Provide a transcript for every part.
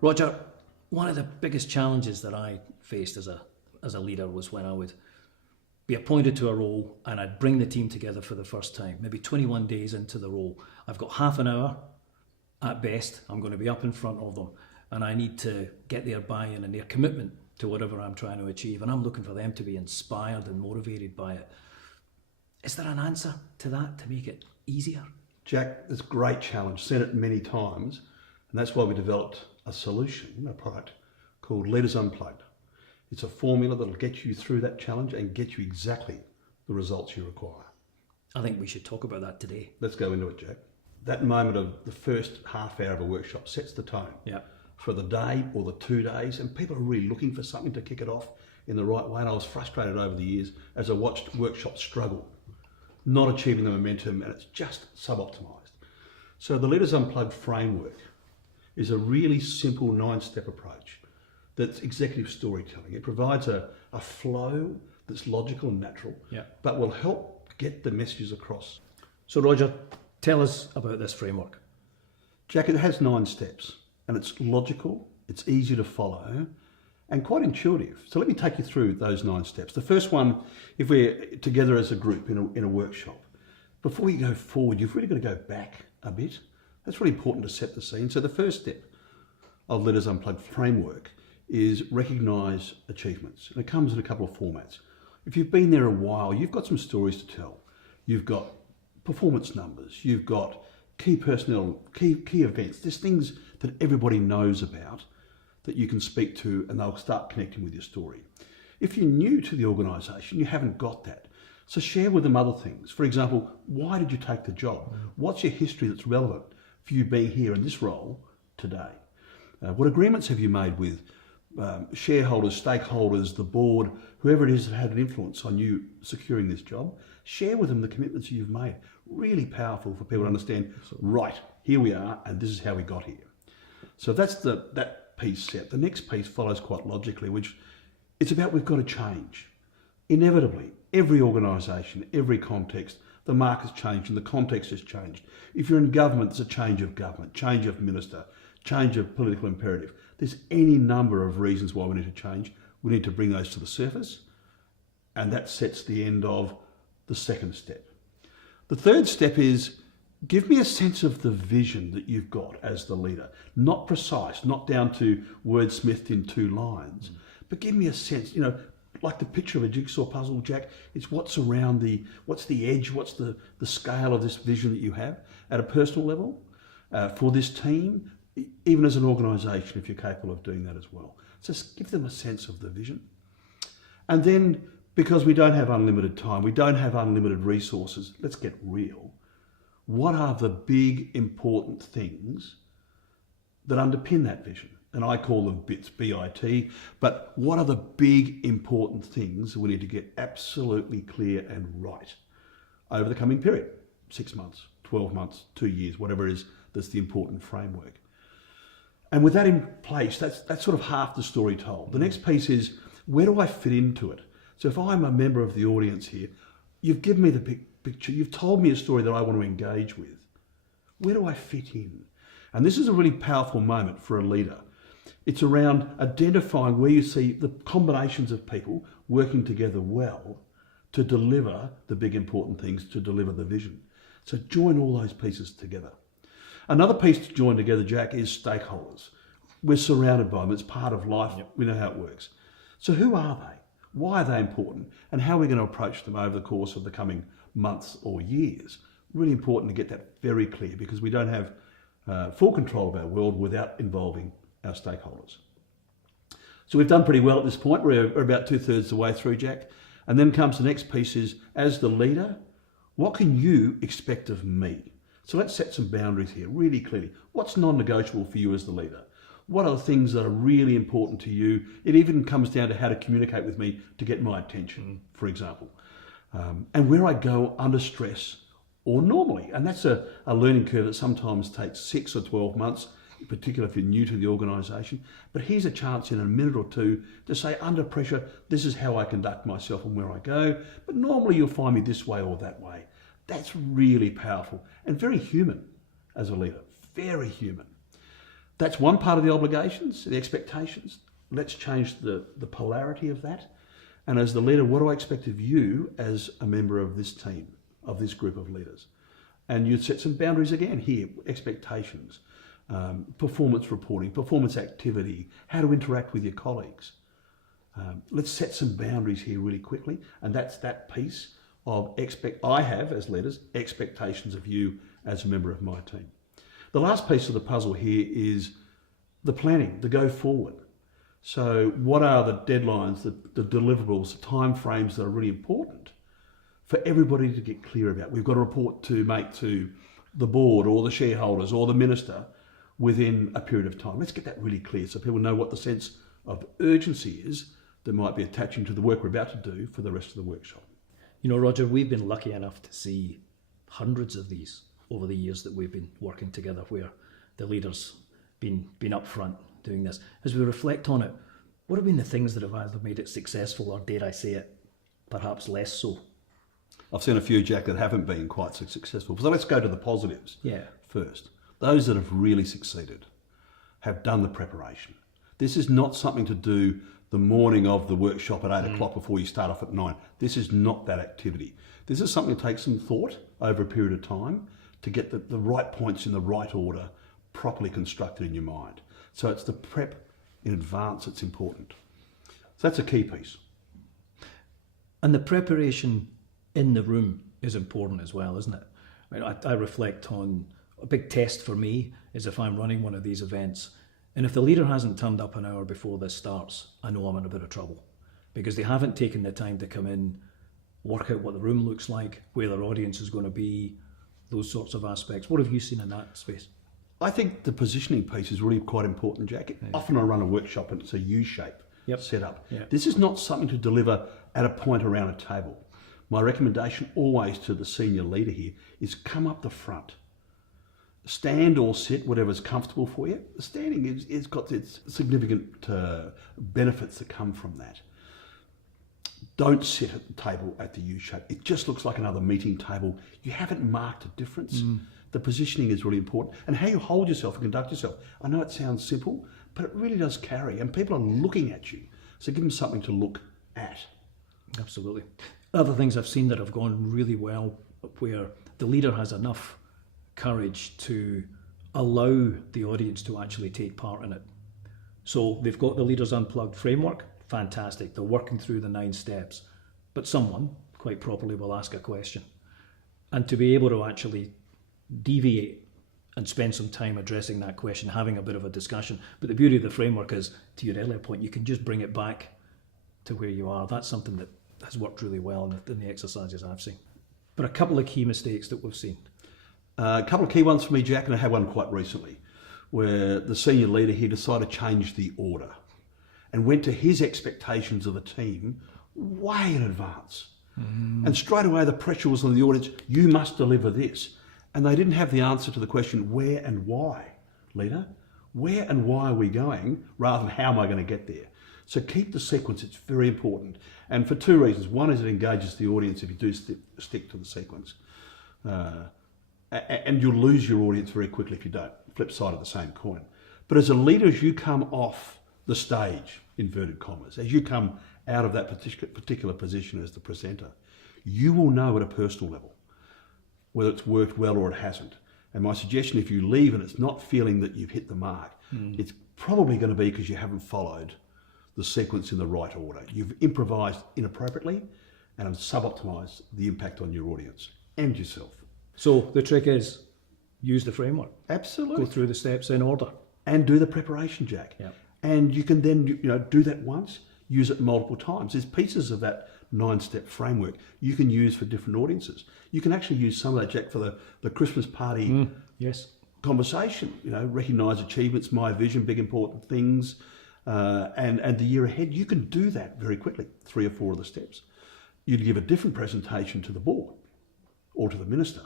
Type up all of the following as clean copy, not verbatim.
Roger, one of the biggest challenges that I faced as a leader was when I would be appointed to a role and I'd bring the team together for the first time, maybe 21 days into the role. I've got half an hour at best. I'm going to be up in front of them and I need to get their buy-in and their commitment to whatever I'm trying to achieve, and I'm looking for them to be inspired and motivated by it. Is there an answer to that to make it easier? Jack, it's a great challenge. Said it many times, and that's why we developed a solution, a product called Leaders Unplugged. It's a formula that'll get you through that challenge and get you exactly the results you require. I think we should talk about that today. Let's go into it, Jack. That moment of the first half hour of a workshop sets the tone for the day or the 2 days, and people are really looking for something to kick it off in the right way. And I was frustrated over the years as I watched workshops struggle, not achieving the momentum, and it's just suboptimized. So the Leaders Unplugged framework is a really simple 9-step approach that's executive storytelling. It provides a flow that's logical and natural, but will help get the messages across. So Roger, tell us about this framework. Jack, it has 9 steps, and it's logical, it's easy to follow, and quite intuitive. So let me take you through those 9 steps. The first one, if we're together as a group in a workshop, before you go forward, you've really got to go back a bit. That's really important to set the scene. So the first step of Leaders Unplugged framework is recognise achievements. And it comes in a couple of formats. If you've been there a while, you've got some stories to tell. You've got performance numbers, you've got key personnel, key events. There's things that everybody knows about that you can speak to, and they'll start connecting with your story. If you're new to the organisation, you haven't got that. So share with them other things. For example, why did you take the job? What's your history that's relevant for you being here in this role today? What agreements have you made with shareholders, stakeholders, the board, whoever it is that had an influence on you securing this job? Share with them the commitments you've made. Really powerful for people to understand, right, here we are, and this is how we got here. So that's that piece set. The next piece follows quite logically, which it's about we've got to change. Inevitably, every organisation, every context, the market's changed and the context has changed. If you're in government, there's a change of government, change of minister, change of political imperative. There's any number of reasons why we need to change. We need to bring those to the surface, and that sets the end of the second step. The third step is give me a sense of the vision that you've got as the leader. Not precise, not down to wordsmithed in 2 lines, but give me a sense, like the picture of a jigsaw puzzle, Jack. It's what's around what's the edge, what's the scale of this vision that you have at a personal level for this team, even as an organisation, if you're capable of doing that as well. Just give them a sense of the vision. And then, because we don't have unlimited time, we don't have unlimited resources, let's get real. What are the big important things that underpin that vision? And I call them bits, B-I-T, but what are the big important things that we need to get absolutely clear and right over the coming period? 6 months, 12 months, 2 years, whatever it is, that's the important framework. And with that in place, that's sort of half the story told. The next piece is, where do I fit into it? So if I'm a member of the audience here, you've given me the picture, you've told me a story that I want to engage with. Where do I fit in? And this is a really powerful moment for a leader. It's around identifying where you see the combinations of people working together well to deliver the big important things, to deliver the vision. So join all those pieces together. Another piece to join together, Jack, is stakeholders. We're surrounded by them. It's part of life. We know how it works. So who are they? Why are they important? And how are we going to approach them over the course of the coming months or years? Really important to get that very clear, because we don't have full control of our world without involving our stakeholders. So we've done pretty well at this point. We're about 2/3 the way through, Jack. And then comes the next piece is, as the leader, what can you expect of me? So let's set some boundaries here really clearly. What's non-negotiable for you as the leader? What are the things that are really important to you? It even comes down to how to communicate with me to get my attention, for example. And where I go under stress or normally. And that's a learning curve that sometimes takes 6 or 12 months, in particular if you're new to the organisation. But here's a chance in a minute or two to say, under pressure, this is how I conduct myself and where I go. But normally you'll find me this way or that way. That's really powerful and very human as a leader, very human. That's one part of the obligations, the expectations. Let's change the polarity of that. And as the leader, what do I expect of you as a member of this team, of this group of leaders? And you'd set some boundaries again here, expectations, performance reporting, performance activity, how to interact with your colleagues. Let's set some boundaries here really quickly. And that's that piece of I have, as leaders, expectations of you as a member of my team. The last piece of the puzzle here is the planning, the go forward. So what are the deadlines, the deliverables, the time frames that are really important for everybody to get clear about? We've got a report to make to the board or the shareholders or the minister within a period of time. Let's get that really clear so people know what the sense of urgency is that might be attaching to the work we're about to do for the rest of the workshop. You know, Roger, we've been lucky enough to see hundreds of these over the years that we've been working together, where the leaders been upfront doing this. As we reflect on it, what have been the things that have either made it successful or, dare I say it, perhaps less so? I've seen a few, Jack, that haven't been quite so successful. So let's go to the positives first. Those that have really succeeded have done the preparation. This is not something to do the morning of the workshop at 8 o'clock before you start off at 9. This is not that activity. This is something that takes some thought over a period of time to get the right points in the right order properly constructed in your mind. So it's the prep in advance that's important. So that's a key piece. And the preparation in the room is important as well, isn't it? I mean, I reflect on a big test for me is if I'm running one of these events, and if the leader hasn't turned up an hour before this starts, I know I'm in a bit of trouble because they haven't taken the time to come in, work out what the room looks like, where their audience is going to be, those sorts of aspects. What have you seen in that space? I think the positioning piece is really quite important, Jack. Often I run a workshop and it's a U-shape setup. This is not something to deliver at a point around a table. My recommendation always to the senior leader here is come up the front. Stand or sit, whatever's comfortable for you. The standing is got its significant benefits that come from that. Don't sit at the table at the U-shape. It just looks like another meeting table. You haven't marked a difference. The positioning is really important. And how you hold yourself and conduct yourself. I know it sounds simple, but it really does carry. And people are looking at you. So give them something to look at. Absolutely. Other things I've seen that have gone really well, where the leader has enough courage to allow the audience to actually take part in it. So they've got the Leaders Unplugged framework. Fantastic. They're working through the 9 steps. But someone, quite properly, will ask a question. And to be able to actually deviate and spend some time addressing that question, having a bit of a discussion. But the beauty of the framework is, to your earlier point, you can just bring it back to where you are. That's something that has worked really well in the exercises I've seen. But a couple of key mistakes that we've seen. A couple of key ones for me, Jack, and I had one quite recently, where the senior leader here decided to change the order and went to his expectations of the team way in advance. And straight away the pressure was on the audience, you must deliver this. And they didn't have the answer to the question, where and why, leader? Where and why are we going, rather than how am I going to get there? So keep the sequence, it's very important. And for 2 reasons. One is it engages the audience if you do stick to the sequence. And you'll lose your audience very quickly if you don't. Flip side of the same coin. But as a leader, as you come off the stage, inverted commas, as you come out of that particular position as the presenter, you will know at a personal level whether it's worked well or it hasn't. And my suggestion, if you leave and it's not feeling that you've hit the mark, it's probably going to be because you haven't followed the sequence in the right order. You've improvised inappropriately and have suboptimized the impact on your audience and yourself. So the trick is use the framework. Absolutely. Go through the steps in order. And do the preparation, Jack. Yep. And you can then do that once, use it multiple times. There's pieces of that 9-step framework you can use for different audiences. You can actually use some of that, Jack, for the Christmas party conversation. Recognise achievements, my vision, big important things, and the year ahead. You can do that very quickly, 3 or 4 of the steps. You'd give a different presentation to the board or to the minister,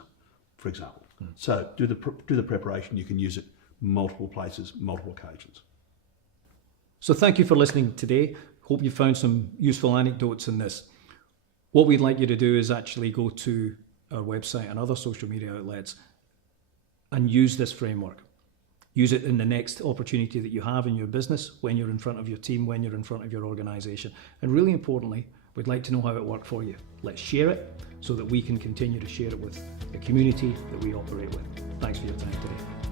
for example. So do the preparation. You can use it multiple places, multiple occasions. So thank you for listening today. Hope you found some useful anecdotes in this. What we'd like you to do is actually go to our website and other social media outlets and use this framework. Use it in the next opportunity that you have in your business, when you're in front of your team, when you're in front of your organisation. And really importantly, we'd like to know how it worked for you. Let's share it so that we can continue to share it with the community that we operate with. Thanks for your time today.